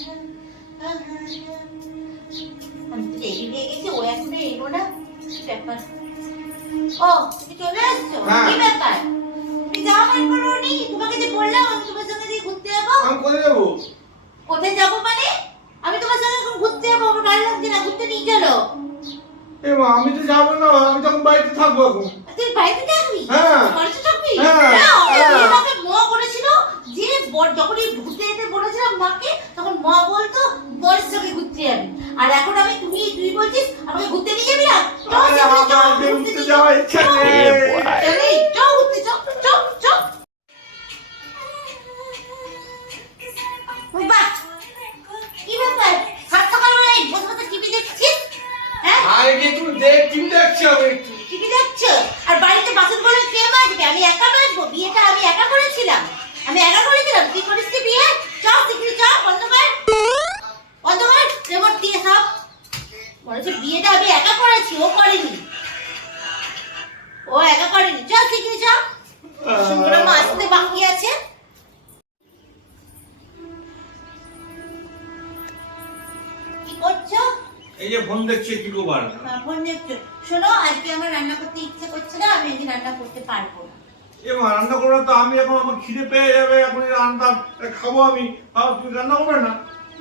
আমি তো রেডি হয়ে গেছি ও এখনও এলো না। কি ব্যাপার? ও তুমি চলে আসছো। কি ব্যাপার? তুমি জামা প্যান্ট পরোনি তোমাকে যে বললাম আমি তোমার সঙ্গে দিয়ে ঘুরতে যাব। আমি কোথায় যাব? কোথায় যাব মানে? আমি তোমার সঙ্গে এখন ঘুরতে যাব আমার ভালো লাগছে না ঘুরতে নিয়ে চলো। এ মা আমি তো যাব না আমি তখন বাড়িতে থাকব এখন। তুই বাড়িতে থাকবি হ্যাঁ। বাড়িতে থাকবি হ্যাঁ, না, ওকে হ্যাঁ। বিয়ের আগে মা বলেছিল যে বর- যখনই ঘুরতে যেতে বলেছিলাম মাকে তখন মা বলতো বরের সঙ্গে ঘুরতে যাবি আর এখন আমি তুমি তুই বলছিস আমাকে ঘুরতে নিয়ে যাবি না চল, আরে চল, চল, আমার ঘুরতে ঘুরতে যাওয়ার ইচ্ছা নেই। চল, ঘুরতে, চল, চল, চল। কি ব্যাপার? সাত সকালবেলায় বসে বসে TV দেখছিস? হ্যাঁ? আরে তুমি দেখ তুমি দেখছ টিভি দেখছ আর বাড়িতে বাসনগুলো কে মাজবে আমি একা মাজবো বিয়েটা আমি একা করেছিলাম আমি একা করেছিলাম তুই করিস কি বিয়ে চল শিগগিরি চল বন্ধ কর বন্ধ কর রেমোট দিয়ে সব বলেছে বিয়েটা আমি একা করেছি ও করেনি। ও একা করেনি। চল সুন্দর আসতে বাকি আছে। কি করছ? এই যে ফোন দেখছি কি করবার ফোন দেখছ। শোনো আজকে আমার রান্না করতে ইচ্ছে করছে না আমি আজকে রান্না করতে পারব না। এ মা রান্না করবে তো আমি এখন আমার খিদে পেয়ে যাবে এখন রান্না খাব আমি। তুমি রান্না করবে না?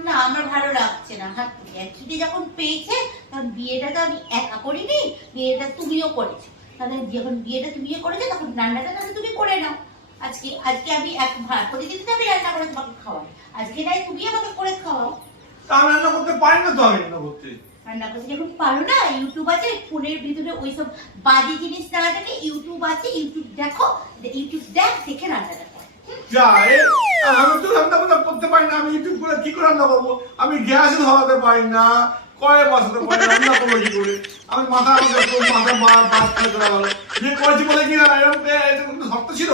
না আমার ভালো লাগছে না। হাত থেকে খিদে যখন পেয়েছে তখন বিয়েটা তো আমি একা করিনি বিয়েটা তুমিও করেছ। তাহলে যখন বিয়েটা তুমিও করেছ তখন রান্নাটা তাহলে তুমি করে নাও। আজকে আজকে আমি এক ভাত প্রতিদিন তো আমি রান্না করে তোমাকে খাওয়াই। আজকে নাই তুমি আমাকে করে খাওয়াও। তা রান্না করতে পারি না তো আমি রান্না করতে। রান্না করতে যখন পারো না ইউটিউব আছে ফোনের ভিতরে ওইসব বাজে জিনিস না থাকে ইউটিউব আছে ইউটিউব দেখো ইউটিউব দেখ দেখে রান্নাটা যা আমি তো রান্না করতে পারি না, আমি ইউটিউব করে কি করে রান্না করব? আমি গ্যাস ধরাতে পারি না কয়ে বসাতে পারি রান্না করব কি করে? আমি মাথা মাথা মা বাস করে করেছি বলে কি না এরকম শর্ত ছিল?